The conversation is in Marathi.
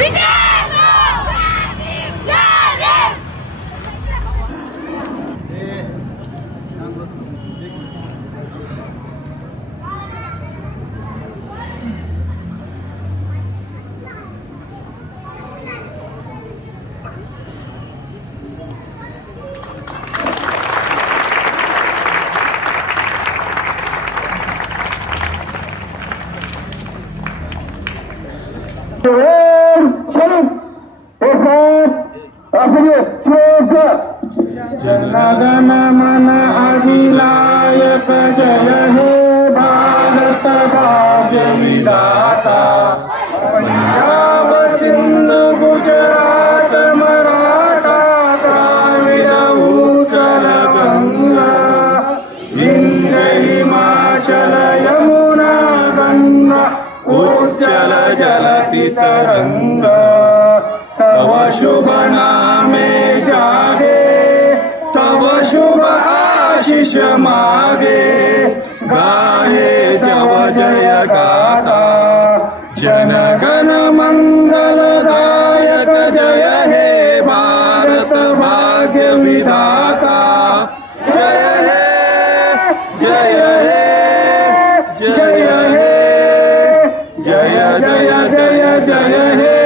Peter! मदन मन अधिनायक जय हे भारत भाग्य विधाता. पंजाब सिंध गुजरात मराठा द्राविड उत्कल गंगा. विंध्य हिमाचल यमुना गंगा उज्जल जलति तरंग शुभ नामे आशीष मांगे गाए जव जय गाता जनगण मंगल दायक जय हे भारत भाग्य विधाता जय हे जय हे जय हे जय जय जय जय हे